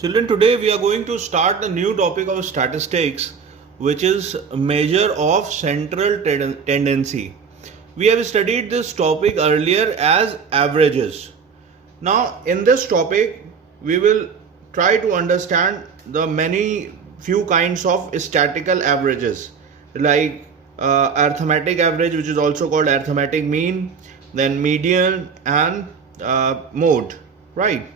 Children, today we are going to start a new topic of statistics, which is measure of central tendency. We have studied this topic earlier as averages. Now, in this topic, we will try to understand the few kinds of statistical averages, like arithmetic average, which is also called arithmetic mean, then median, and mode, right?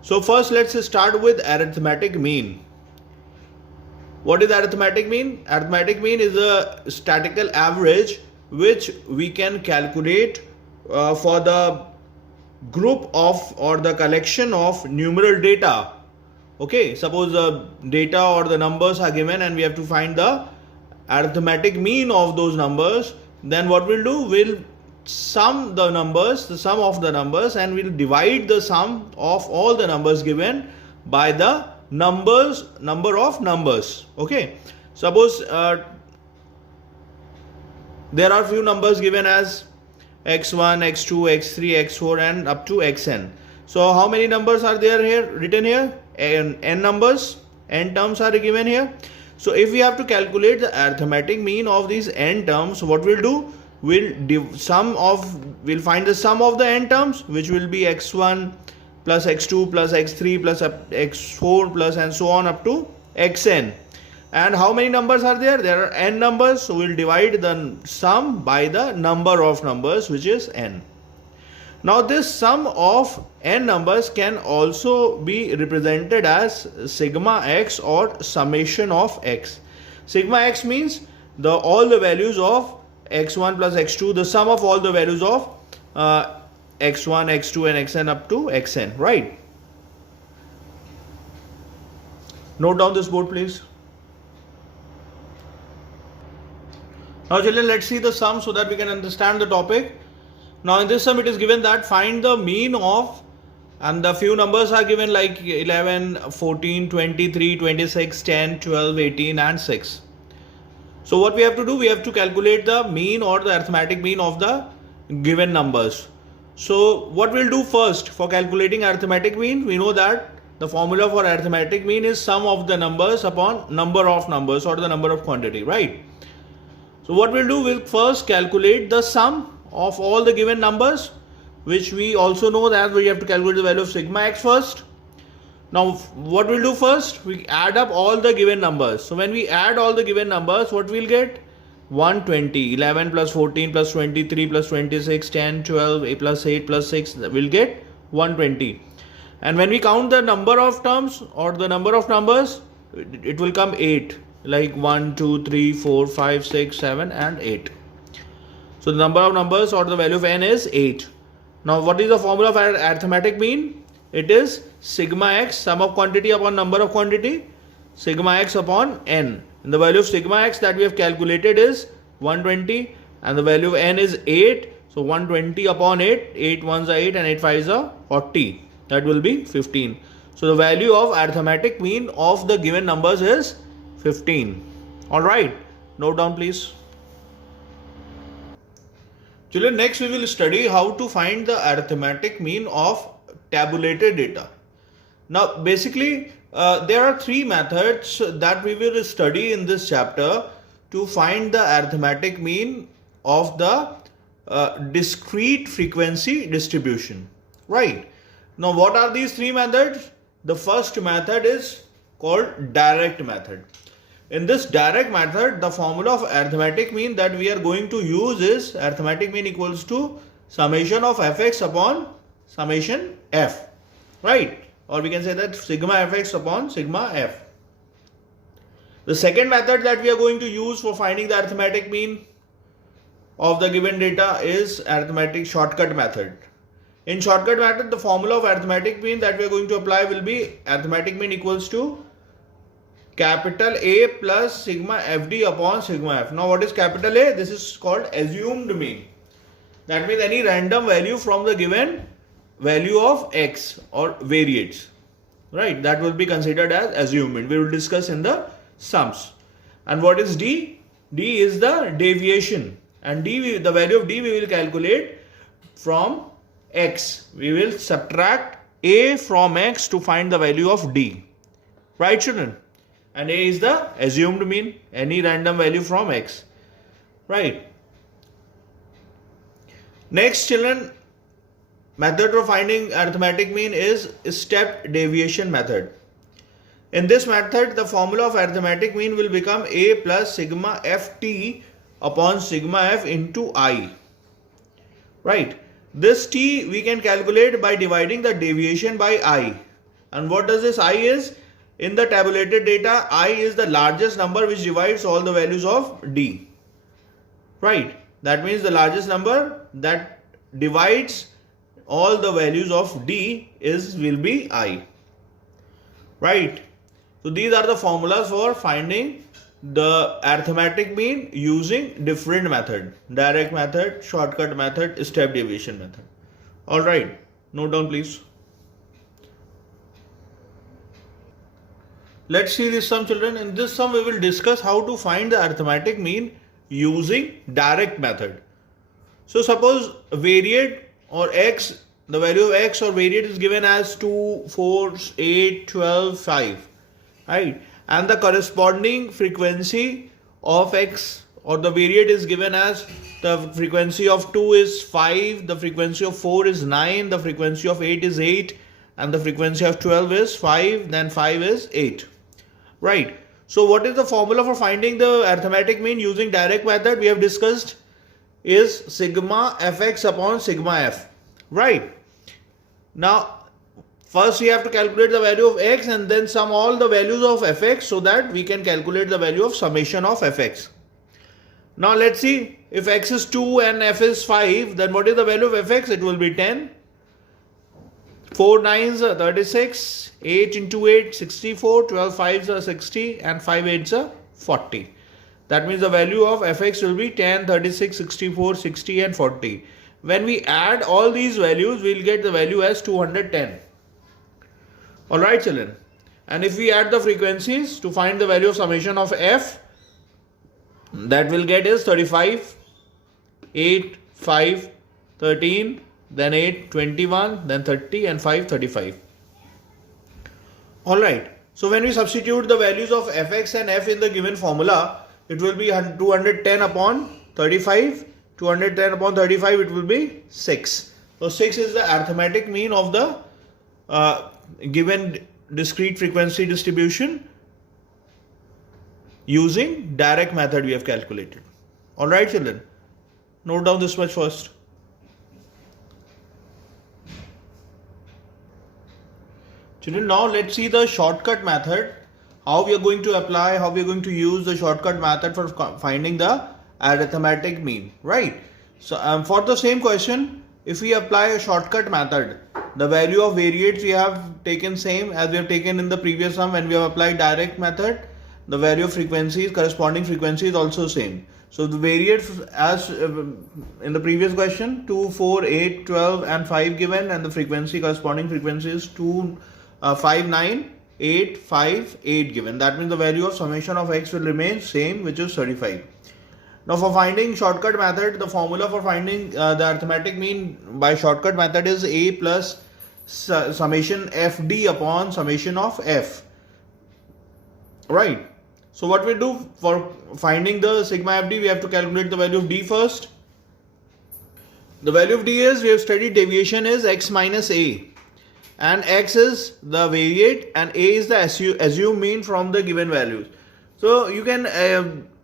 So first let's start with arithmetic mean. What is arithmetic mean? Arithmetic mean is a statistical average which we can calculate for the group of or the collection of numeral data. Okay, suppose the data or the numbers are given and we have to find the arithmetic mean of those numbers. Then what we'll do, we'll sum the sum of the numbers, and we'll divide the sum of all the numbers given by the number of numbers. Okay, suppose there are few numbers given as x1, x2, x3, x4 and up to xn. So how many numbers are there here written here? N numbers, n terms are given here. So if we have to calculate the arithmetic mean of these n terms, what we'll do, we'll find the sum of the n terms, which will be x1 plus x2 plus x3 plus x4 plus and so on up to xn. And how many numbers are there? There are n numbers, so we'll divide the sum by the number of numbers, which is n. Now this sum of n numbers can also be represented as sigma x or summation of x. Sigma x means all the values of x1 plus x2, the sum of all the values of x1, x2 and xn up to xn, right? Note down this board, please. Now children, let's see the sum so that we can understand the topic. Now in this sum it is given that find the mean of, and the few numbers are given like 11, 14, 23, 26, 10, 12, 18 and 6. So what we have to do, we have to calculate the mean or the arithmetic mean of the given numbers. So what we'll do first for calculating arithmetic mean, we know that the formula for arithmetic mean is sum of the numbers upon number of numbers or the number of quantity, right? So what we'll do, we'll first calculate the sum of all the given numbers, which we also know that we have to calculate the value of sigma x first. Now what we'll do first, we add up all the given numbers. So when we add all the given numbers, what we'll get? 120, 11 plus 14 plus 23 plus 26, 10, 12, 8 plus 8 plus 6, we'll get 120. And when we count the number of terms or the number of numbers, it will come 8, like 1, 2, 3, 4, 5, 6, 7 and 8. So the number of numbers or the value of n is 8. Now what is the formula for arithmetic mean? It is sigma x, sum of quantity upon number of quantity, sigma x upon n. And the value of sigma x that we have calculated is 120 and the value of n is 8. So 120 upon 8, 8 ones are 8 and 8 fives are 40. That will be 15. So the value of arithmetic mean of the given numbers is 15. Alright, note down please. Children, next we will study how to find the arithmetic mean of tabulated data. Now basically there are three methods that we will study in this chapter to find the arithmetic mean of the discrete frequency distribution, right? Now what are these three methods? The first method is called direct method. In this direct method, the formula of arithmetic mean that we are going to use is arithmetic mean equals to summation of fx upon summation f, right? Or we can say that sigma fx upon sigma f. The second method that we are going to use for finding the arithmetic mean of the given data is arithmetic shortcut method. In shortcut method, the formula of arithmetic mean that we are going to apply will be arithmetic mean equals to capital A plus sigma fd upon sigma f. Now what is capital A? This is called assumed mean. That means any random value from the given value of x or variates, right? That will be considered as assumed. We will discuss in the sums. And what is d? D is the deviation, and the value of d we will calculate from x. We will subtract a from x to find the value of d. Right, children? And A is the assumed mean, any random value from X. Right. Next, children, method for finding arithmetic mean is step deviation method. In this method, the formula of arithmetic mean will become A plus sigma ft upon sigma f into I. Right. This t we can calculate by dividing the deviation by I. And what does this I is? In the tabulated data, I is the largest number which divides all the values of d. Right. That means the largest number that divides all the values of d will be I. Right. So these are the formulas for finding the arithmetic mean using different method. Direct method, shortcut method, step deviation method. Alright. Note down please. Let's see this sum, children. In this sum we will discuss how to find the arithmetic mean using direct method. So suppose variate or x, the value of x or variate is given as 2, 4, 8, 12, 5. Right? And the corresponding frequency of x or the variate is given as the frequency of 2 is 5, the frequency of 4 is 9, the frequency of 8 is 8, and the frequency of 12 is 5, then 5 is 8. Right. So what is the formula for finding the arithmetic mean using direct method? We have discussed is sigma fx upon sigma f. Right. Now first we have to calculate the value of x and then sum all the values of fx so that we can calculate the value of summation of fx. Now let's see, if x is 2 and f is 5, then what is the value of fx? It will be 10. 4 9s are 36, 8 into 8 64, 12 5s are 60 and 5 8s are 40. That means the value of fx will be 10, 36, 64, 60 and 40. When we add all these values, we will get the value as 210. Alright children, and if we add the frequencies to find the value of summation of f, that will get is 35, 8, 5, 13, then 8, 21, then 30 and 5, 35. Alright, so when we substitute the values of fx and f in the given formula, it will be 210 upon 35, 210 upon 35 it will be 6. So 6 is the arithmetic mean of the given discrete frequency distribution using direct method we have calculated. Alright children, note down this much first. Children, now let's see the shortcut method, how we are going to apply, how we are going to use the shortcut method for finding the arithmetic mean. Right. So for the same question, if we apply a shortcut method, the value of variates we have taken same as we have taken in the previous sum. When we have applied direct method, the value of frequencies, corresponding frequency is also same. So the variates as in the previous question, 2, 4, 8, 12 and 5 given, and the frequency, corresponding frequency is 2, 5, 9, 8, 5, 8 given. That means the value of summation of x will remain same, which is 35. Now for finding shortcut method, the formula for finding the arithmetic mean by shortcut method is a plus summation fd upon summation of f. Right. So what we do for finding the sigma fd, we have to calculate the value of d first. The value of d is, we have studied deviation is x minus a, and x is the variate and a is the assumed mean from the given values. So you can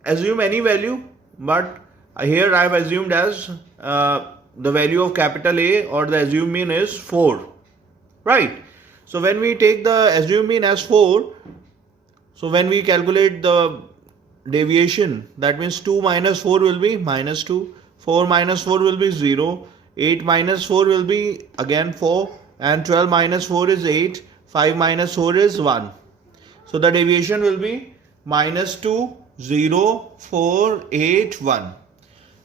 assume any value, but here I have assumed as the value of capital A or the assumed mean is 4. Right. So when we take the assumed mean as 4, so when we calculate the deviation, that means 2 minus 4 will be minus 2, 4 minus 4 will be 0, 8 minus 4 will be again 4, and 12 minus 4 is 8, 5 minus 4 is 1. So the deviation will be minus 2, 0, 4, 8, 1.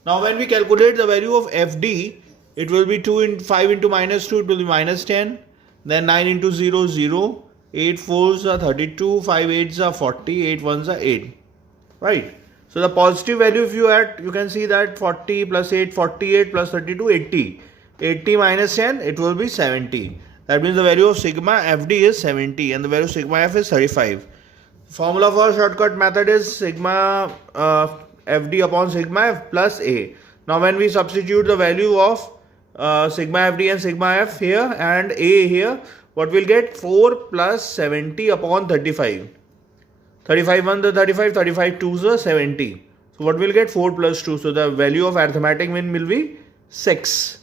Now when we calculate the value of fd, it will be 2 into 5 into minus 2, it will be minus 10, then 9 into 0, 0, 8 4s are 32, 5 8s are 40, 8 1s are 8. Right. So the positive value if you add, you can see that 40 plus 8, 48 plus 32, 80. 80 minus 10, it will be 70. That means the value of sigma FD is 70 and the value of sigma F is 35. Formula for shortcut method is sigma FD upon sigma F plus A. Now when we substitute the value of sigma FD and sigma F here and A here, what we'll get? 4 plus 70 upon 35. 35 1 the 35, 35 2 the 70. So what we'll get? 4 plus 2. So the value of arithmetic mean will be 6.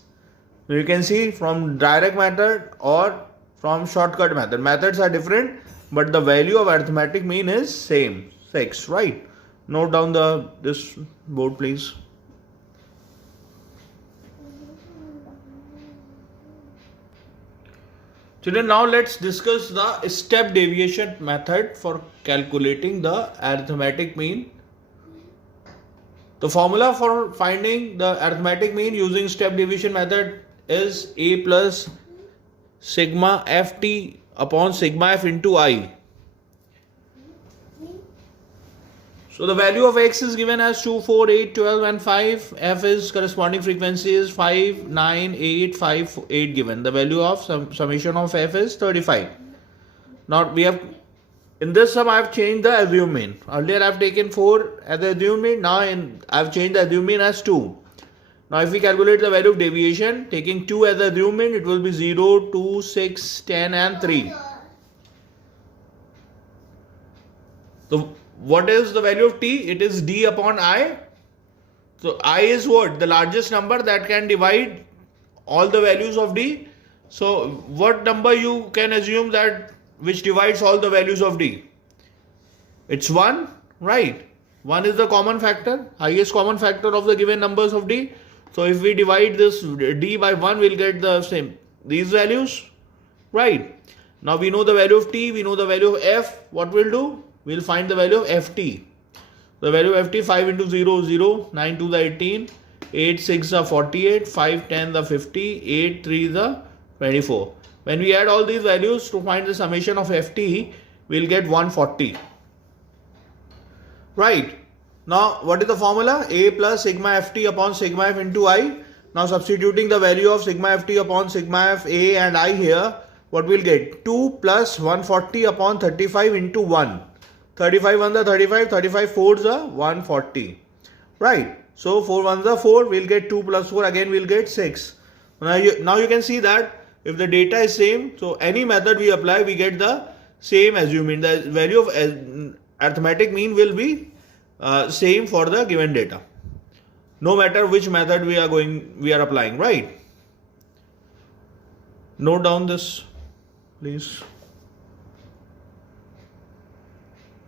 So you can see from direct method or from shortcut method. Methods are different, but the value of arithmetic mean is same, 6, right? Note down this board, please. Children, now let's discuss the step deviation method for calculating the arithmetic mean. The formula for finding the arithmetic mean using step deviation method is A plus sigma ft upon sigma f into I. So the value of x is given as 2, 4, 8, 12 and 5. F is corresponding frequency is 5, 9, 8, 5, 8 given. The value of summation of f is 35. Now we have, in this sum I have changed the assumed mean. Earlier I have taken 4 as the assumed mean. Now I have changed the assumed mean as 2. Now if we calculate the value of deviation, taking 2 as the assumed mean, it will be 0, 2, 6, 10 and 3. So what is the value of t? It is d upon I. So I is what? The largest number that can divide all the values of d. So what number you can assume that which divides all the values of d? It's 1, right? 1 is the common factor, highest common factor of the given numbers of d. So if we divide this d by 1, we'll get the same, these values, right? Now we know the value of t, we know the value of f. What we'll do? We'll find the value of ft. The value of ft, 5 into 0, 0, 9 to the 18, 8, 6 the 48, 5, 10 the 50, 8, 3 the 24. When we add all these values to find the summation of ft, we'll get 140. Right. Now what is the formula? A plus sigma ft upon sigma f into I. Now substituting the value of sigma ft upon sigma f A and I here, what we'll get? 2 plus 140 upon 35 into 1. 35 1 the 35, 35 4 the 140. Right. So 4 1 the 4, we'll get 2 plus 4, again we'll get 6. Now you can see that if the data is same, so any method we apply, we get the same assuming. The value of arithmetic mean will be same for the given data, no matter which method we are applying, right? Note down this, please.